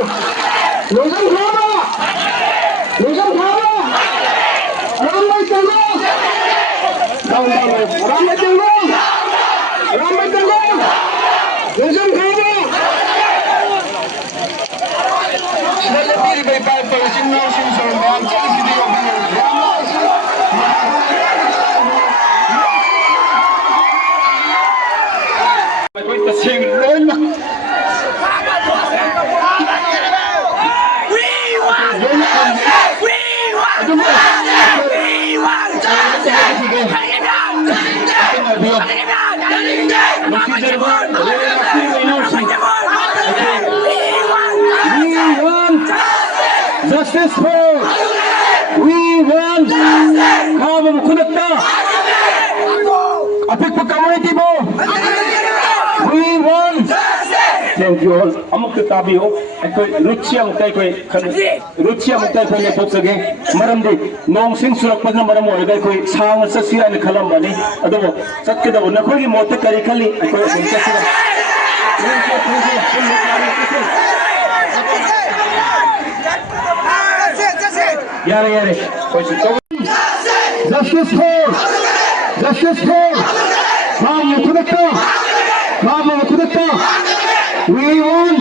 노점 가봐! 노점 가봐! ramai tanggung! Ramai tanggung! Ramai tanggung! No점 가봐! Sila lebih baik-baik pada sinau sinau yang jadi video questa singlona justice for we want kamu kunakta apik community mo we want thank you all amuk tabi ho koi ruchiang tai koi ruchiang tai koi ne poksage maram di nong sing surak padna maram oi dai koi sang sa sira ne khalam bani ado sakke da na koi mote kari khali koi sa sira yare koi justice for kamu kunakta we want